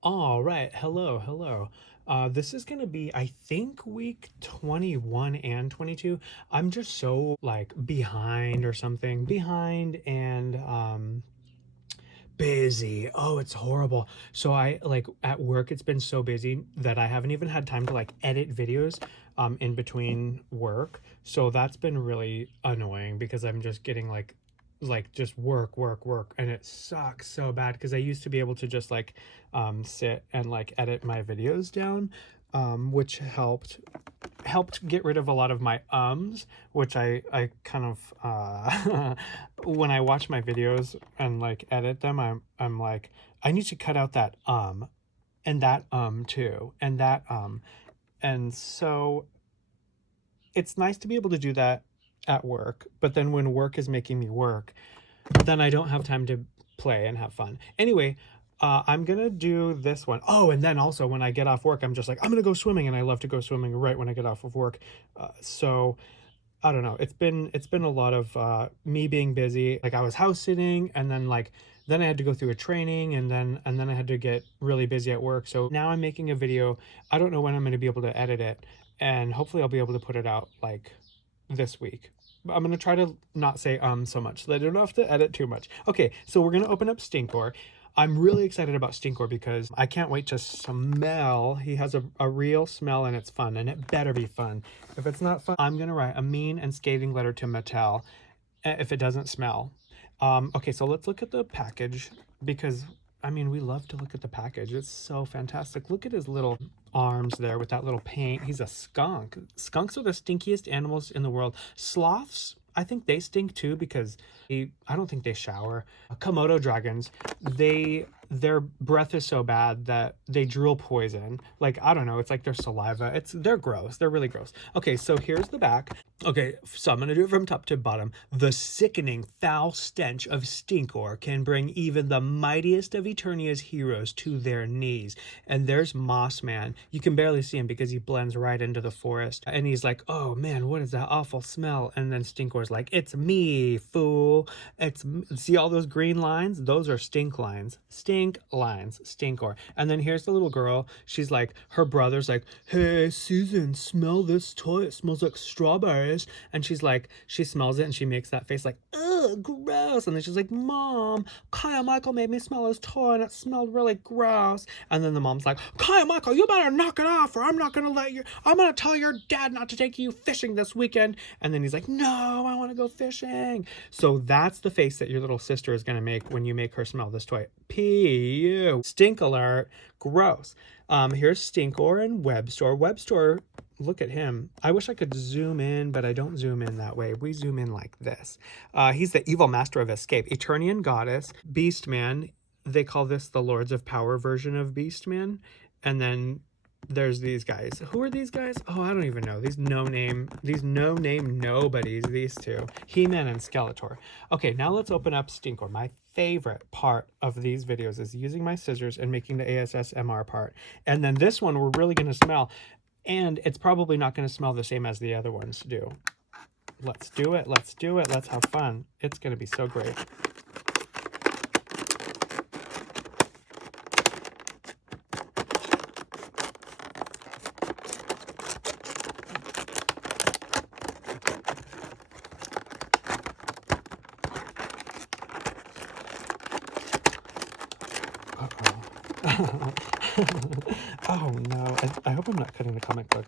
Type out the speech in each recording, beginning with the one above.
All right. Hello. Hello. This is going to be, I think, week 21 and 22. I'm just so like behind or something. Behind and busy. Oh, it's horrible. So I like at work, it's been so busy that I haven't even had time to like edit videos in between work. So that's been really annoying because I'm just getting like just work and it sucks so bad because I used to be able to just like sit and like edit my videos down, which helped get rid of a lot of my which I kind of when I watch my videos and like edit them, I'm like, I need to cut out that and that too and that and so it's nice to be able to do that at work, but then when work is making me work, then I don't have time to play and have fun. Anyway, I'm gonna do this one. Oh, and then also when I get off work, I'm just like, I'm gonna go swimming, and I love to go swimming right when I get off of work. So I don't know. It's been a lot of me being busy. Like I was house sitting, and then I had to go through a training, and then I had to get really busy at work. So now I'm making a video. I don't know when I'm going to be able to edit it, and hopefully I'll be able to put it out like this week. I'm going to try to not say so much so that I don't have to edit too much. Okay, so we're going to open up Stinkor. I'm really excited about Stinkor because I can't wait to smell. He has a real smell and it's fun, and it better be fun. If it's not fun, I'm going to write a mean and scathing letter to Mattel if it doesn't smell. Okay, so let's look at the package because I mean, we love to look at the package. It's so fantastic. Look at his little arms there with that little paint. He's a skunk. Skunks are the stinkiest animals in the world. Sloths, I think they stink too because I don't think they shower. Komodo dragons, their breath is so bad that they drool poison. Like, I don't know, it's like their saliva. They're gross. They're really gross. Okay, so here's the back. Okay, so I'm gonna do it from top to bottom. The sickening foul stench of Stinkor can bring even the mightiest of Eternia's heroes to their knees. And there's Moss Man. You can barely see him because he blends right into the forest. And he's like, oh man, what is that awful smell? And then Stinkor's like, it's me, fool. See all those green lines? Those are stink lines. Stink lines. Stinkor. And then here's the little girl. She's like, her brother's like, hey Susan, smell this toy. It smells like strawberries. And she's like, she smells it and she makes that face like, ugh, gross. And then she's like, Mom, Kyle Michael made me smell his toy and it smelled really gross. And then the mom's like, Kyle Michael, you better knock it off or I'm gonna tell your dad not to take you fishing this weekend. And then he's like, no, I want to go fishing. So that's the face that your little sister is gonna make when you make her smell this toy. P.U. Stink alert. Gross. Here's Stinkor and Webstore. Webstore, look at him. I wish I could zoom in, but I don't zoom in that way. We zoom in like this. He's the evil master of escape. Eternian goddess. Beastman. They call this the Lords of Power version of Beastman. And then there's these guys. Who are these guys? Oh, I don't even know. These no name nobodies, these two. He-Man and Skeletor. Okay, now let's open up Stinkor. My favorite part of these videos is using my scissors and making the ASMR part. And then this one we're really going to smell. And it's probably not going to smell the same as the other ones do. Let's do it. Let's do it. Let's have fun. It's going to be so great. Uh-oh. Oh no. I hope I'm not cutting the comic book.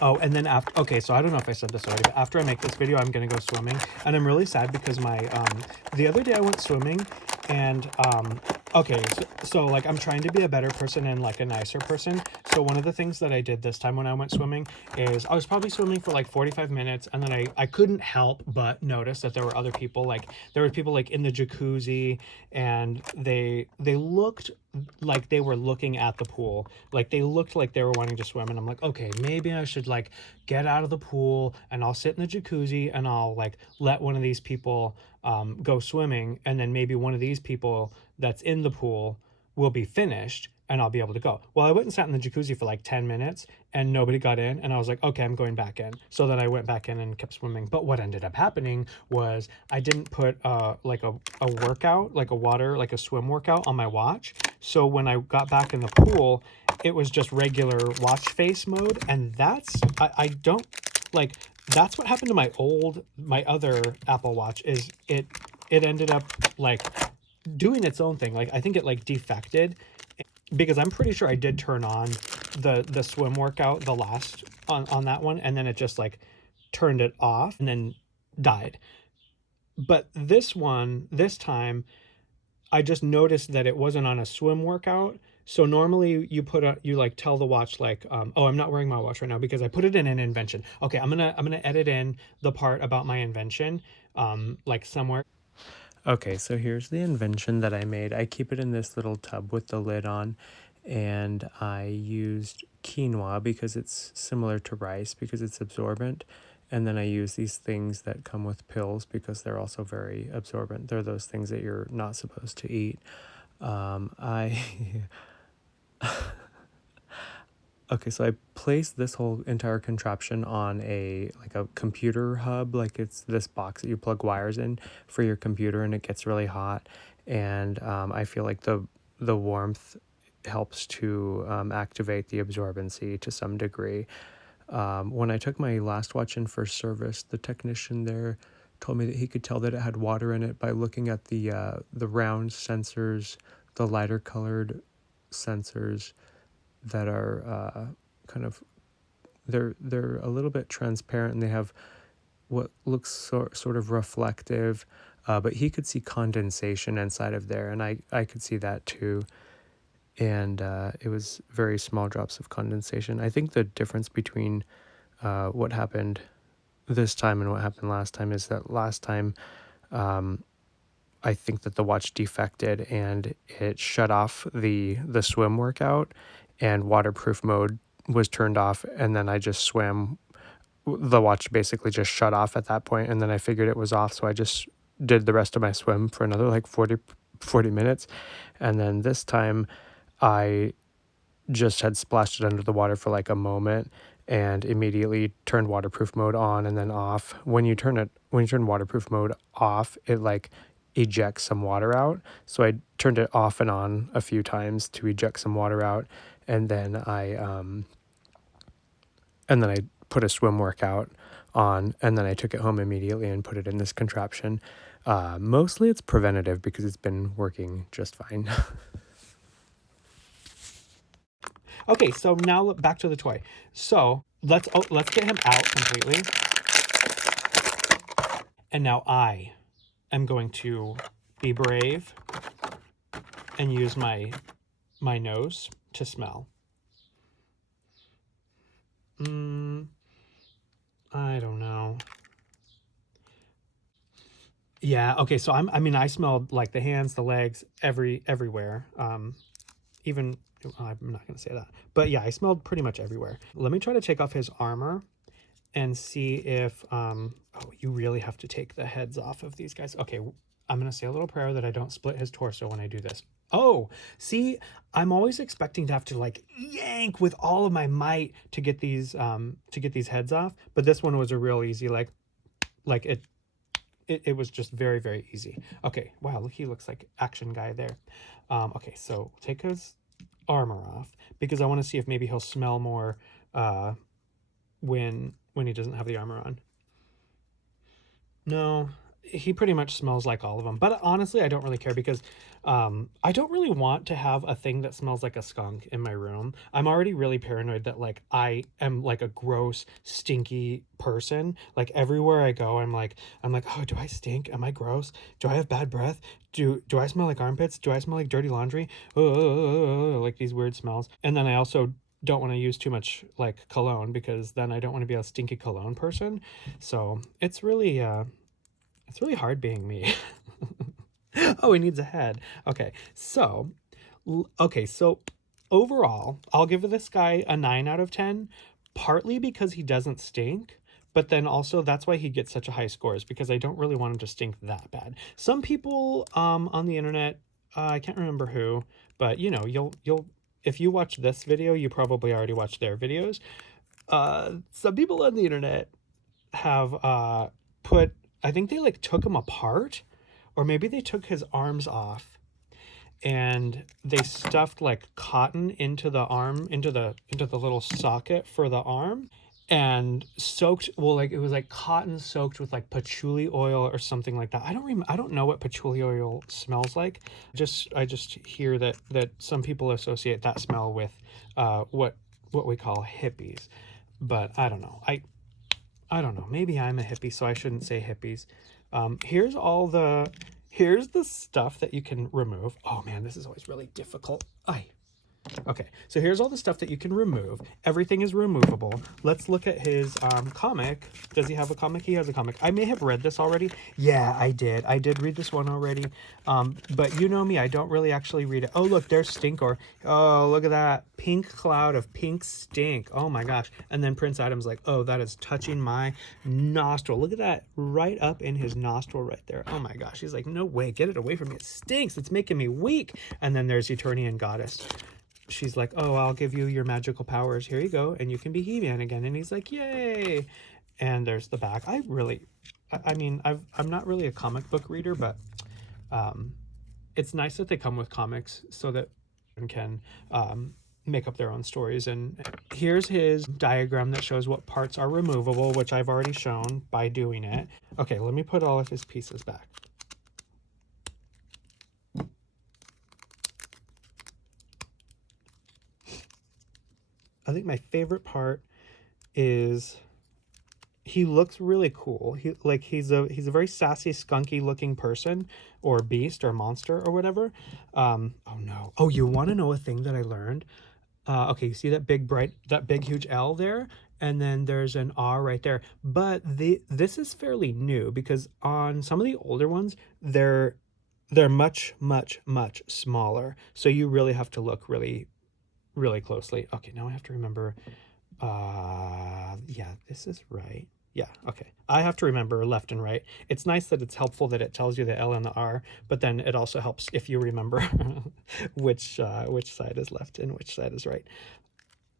Oh, and then after, okay, so I don't know if I said this already, but after I make this video, I'm gonna go swimming, and I'm really sad because the other day I went swimming, and okay, so like I'm trying to be a better person and like a nicer person. So one of the things that I did this time when I went swimming is I was probably swimming for like 45 minutes, and then I couldn't help but notice that there were other people, like there were people like in the jacuzzi, and they looked like they were looking at the pool, like they looked like they were wanting to swim, and I'm like, okay, maybe I should like get out of the pool and I'll sit in the jacuzzi and I'll like let one of these people go swimming, and then maybe one of these people that's in the pool will be finished, and I'll be able to go. Well, I went and sat in the jacuzzi for like 10 minutes and nobody got in. And I was like, okay, I'm going back in. So then I went back in and kept swimming. But what ended up happening was I didn't put like a workout, like a water, like a swim workout on my watch. So when I got back in the pool, it was just regular watch face mode. And that's, I don't like, that's what happened to my other Apple Watch is it ended up like doing its own thing. Like I think it like defected because I'm pretty sure I did turn on the swim workout the last on that one, and then it just like turned it off and then died. But this time I just noticed that it wasn't on a swim workout. So normally you like tell the watch like oh, I'm not wearing my watch right now because I put it in an invention. Okay, I'm gonna edit in the part about my invention like somewhere. Okay, so here's the invention that I made. I keep it in this little tub with the lid on, and I used quinoa because it's similar to rice because it's absorbent. And then I use these things that come with pills because they're also very absorbent. They're those things that you're not supposed to eat. I Okay, so I placed this whole entire contraption on a computer hub, like it's this box that you plug wires in for your computer, and it gets really hot. And I feel like the warmth helps to activate the absorbency to some degree. When I took my last watch in for service, the technician there told me that he could tell that it had water in it by looking at the round sensors, the lighter colored sensors that are kind of they're a little bit transparent, and they have what looks sort of reflective, but he could see condensation inside of there, and I could see that too. And it was very small drops of condensation. I think the difference between what happened this time and what happened last time is that last time I think that the watch defected and it shut off the swim workout, and waterproof mode was turned off, and then I just swam. The watch basically just shut off at that point, and then I figured it was off, so I just did the rest of my swim for another like 40 minutes. And then this time I just had splashed it under the water for like a moment and immediately turned waterproof mode on and then off. When you turn waterproof mode off, it like ejects some water out. So I turned it off and on a few times to eject some water out, and then I put a swim workout on, and then I took it home immediately and put it in this contraption. Mostly it's preventative because it's been working just fine. Okay, so now back to the toy. So let's get him out completely. And now I am going to be brave and use my nose to smell. I don't know. Yeah, okay, so I smelled like the hands, the legs, everywhere. Even I'm not gonna say that, but yeah, I smelled pretty much everywhere. Let me try to take off his armor and see if oh, you really have to take the heads off of these guys. Okay, I'm gonna say a little prayer that I don't split his torso when I do this. Oh, see, I'm always expecting to have to like yank with all of my might to get these heads off, but this one was a real easy, like it was just very, very easy. Okay, wow, look, he looks like action guy there. Okay, so take his armor off because I want to see if maybe he'll smell more when he doesn't have the armor on. No, he pretty much smells like all of them, but honestly I don't really care because I don't really want to have a thing that smells like a skunk in my room. I'm already really paranoid that like I am like a gross stinky person. Like everywhere I go I'm like, oh, do I stink? Am I gross? Do I have bad breath? Do I smell like armpits? Do I smell like dirty laundry? Like these weird smells. And then I also don't want to use too much like cologne because then I don't want to be a stinky cologne person. So it's really hard being me. Oh, he needs a head. Okay, so overall, I'll give this guy a 9 out of 10, partly because he doesn't stink, but then also that's why he gets such a high scores, because I don't really want him to stink that bad. Some people on the internet, I can't remember who, but you know, if you watch this video, you probably already watched their videos. Some people on the internet have put, I think they like took him apart, or maybe they took his arms off and they stuffed like cotton into the arm, into the little socket for the arm, and soaked, well, like it was like cotton soaked with like patchouli oil or something like that. I don't know what patchouli oil smells like. I just hear that some people associate that smell with what we call hippies, but I don't know. I don't know. Maybe I'm a hippie, so I shouldn't say hippies. Here's the stuff that you can remove. Oh man, this is always really difficult. Okay, so here's all the stuff that you can remove. Everything is removable. Let's look at his comic. Does he have a comic? He has a comic. I may have read this already. Yeah, I did. I did read this one already. But you know me, I don't really actually read it. Oh, look, there's Stinkor. Oh, look at that. Pink cloud of pink stink. Oh my gosh. And then Prince Adam's like, oh, that is touching my nostril. Look at that right up in his nostril right there. Oh my gosh. He's like, no way, get it away from me. It stinks. It's making me weak. And then there's Eternian Goddess. She's like, oh, I'll give you your magical powers. Here you go. And you can be He-Man again. And he's like, yay. And there's the back. I mean, I'm not really a comic book reader, but it's nice that they come with comics so that one can make up their own stories. And here's his diagram that shows what parts are removable, which I've already shown by doing it. Okay, let me put all of his pieces back. I think my favorite part is he looks really cool. He's a very sassy, skunky looking person, or beast, or monster, or whatever. Oh no. Oh, you want to know a thing that I learned? Okay, you see that big huge L there, and then there's an R right there. But this is fairly new, because on some of the older ones, they're much smaller. So you really have to look really closely. Okay, now I have to remember. Yeah, this is right. Yeah, okay. I have to remember left and right. It's nice that it's helpful that it tells you the L and the R, but then it also helps if you remember which side is left and which side is right.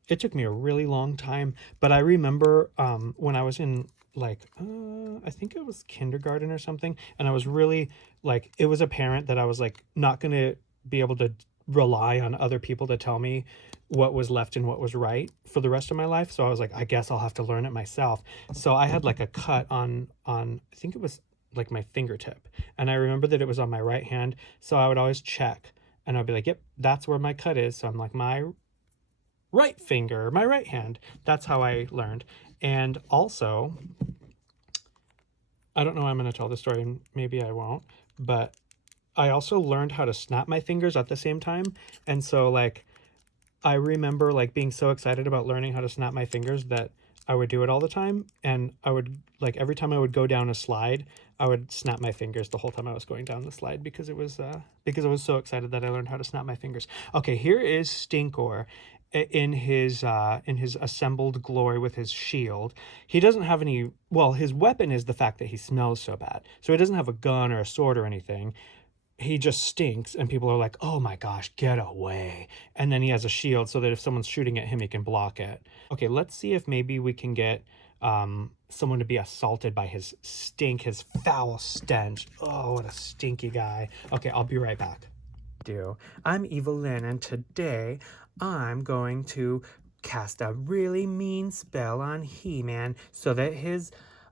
It took me a really long time, but I remember when I was in like I think it was kindergarten or something, and I was really like, it was apparent that I was like not gonna be able to rely on other people to tell me what was left and what was right for the rest of my life. So I was like, I guess I'll have to learn it myself. So I had like a cut on I think it was like my fingertip, and I remember that it was on my right hand, so I would always check and I'd be like, yep, that's where my cut is. So I'm like, my right finger, my right hand. That's how I learned. And also, I don't know how I'm going to tell the story, and maybe I won't, but I also learned how to snap my fingers at the same time. And so like, I remember like being so excited about learning how to snap my fingers that I would do it all the time. And I would like, every time I would go down a slide, I would snap my fingers the whole time I was going down the slide, because I was so excited that I learned how to snap my fingers. Okay, here is Stinkor in his assembled glory with his shield. He doesn't have any, well, his weapon is the fact that he smells so bad. So he doesn't have a gun or a sword or anything. He just stinks, and people are like, oh my gosh, get away. And then he has a shield so that if someone's shooting at him, he can block it. Okay, let's see if maybe we can get someone to be assaulted by his stink, his foul stench. Oh, what a stinky guy. Okay, I'll be right back. I'm Evelyn, and today I'm going to cast a really mean spell on He-Man so that his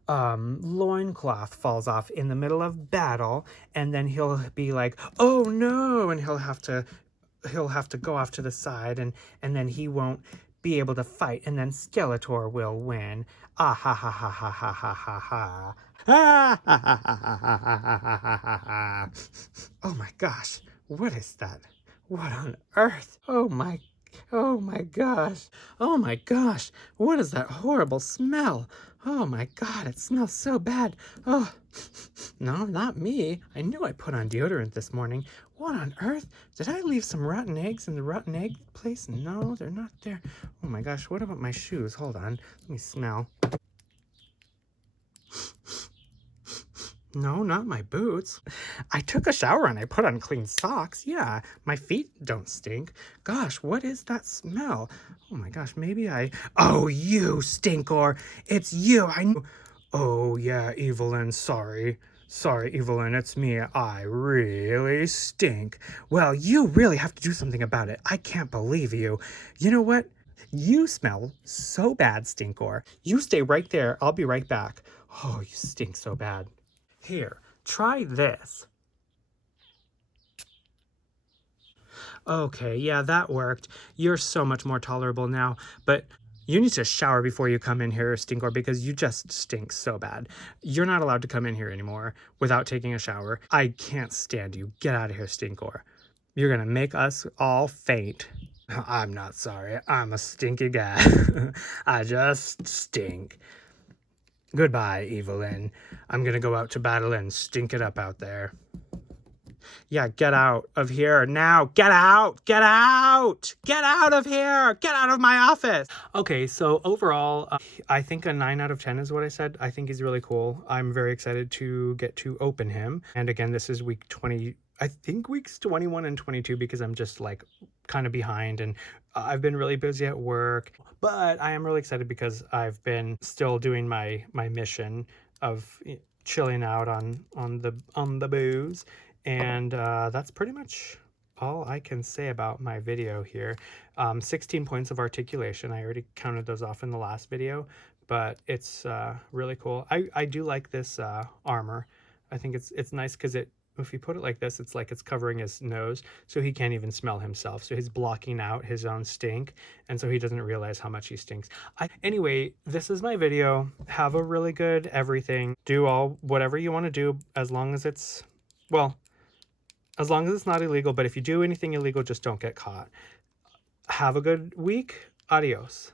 loincloth falls off in the middle of battle, and then he'll be like, oh no, and he'll have to go off to the side, and then he won't be able to fight, and then Skeletor will win. Ah ha ha ha ha ha ha ha ha. Ah ha ha ha ha ha ha ha ha ha. Oh my gosh, what is that? What on earth? Oh my gosh. Oh my gosh, what is that horrible smell? Oh my god, it smells so bad. Oh, no, not me. I knew I put on deodorant this morning. What on earth? Did I leave some rotten eggs in the rotten egg place? No, they're not there. Oh my gosh, what about my shoes? Hold on, let me smell. No, not my boots. I took a shower and I put on clean socks. Yeah, my feet don't stink. Gosh, what is that smell? Oh my gosh, maybe I... Oh, you, Stinkor. It's you. Oh, yeah, Evelyn, sorry. Sorry, Evelyn, it's me. I really stink. Well, you really have to do something about it. I can't believe you. You know what? You smell so bad, Stinkor. You stay right there. I'll be right back. Oh, you stink so bad. Here, try this. Okay, yeah, that worked. You're so much more tolerable now, but you need to shower before you come in here, Stinkor, because you just stink so bad. You're not allowed to come in here anymore without taking a shower. I can't stand you. Get out of here, Stinkor. You're gonna make us all faint. I'm not sorry. I'm a stinky guy. I just stink. Goodbye, Evelyn. I'm gonna go out to battle and stink it up out there. Yeah, get out of here now. Get out! Get out! Get out of here! Get out of my office! Okay, so overall, I think a 9 out of 10 is what I said. I think he's really cool. I'm very excited to get to open him. And again, this is week 20, I think weeks 21 and 22 because I'm just like kind of behind and I've been really busy at work. But I am really excited because I've been still doing my mission of chilling out on the booze. And that's pretty much all I can say about my video here. 16 points of articulation. I already counted those off in the last video, but it's really cool. I do like this armor. I think it's nice because if you put it like this, it's like it's covering his nose, so he can't even smell himself. So he's blocking out his own stink, and so he doesn't realize how much he stinks. Anyway, this is my video. Have a really good everything. Do whatever you want to do, as long as it's, well, as long as it's not illegal, but if you do anything illegal, just don't get caught. Have a good week. Adios.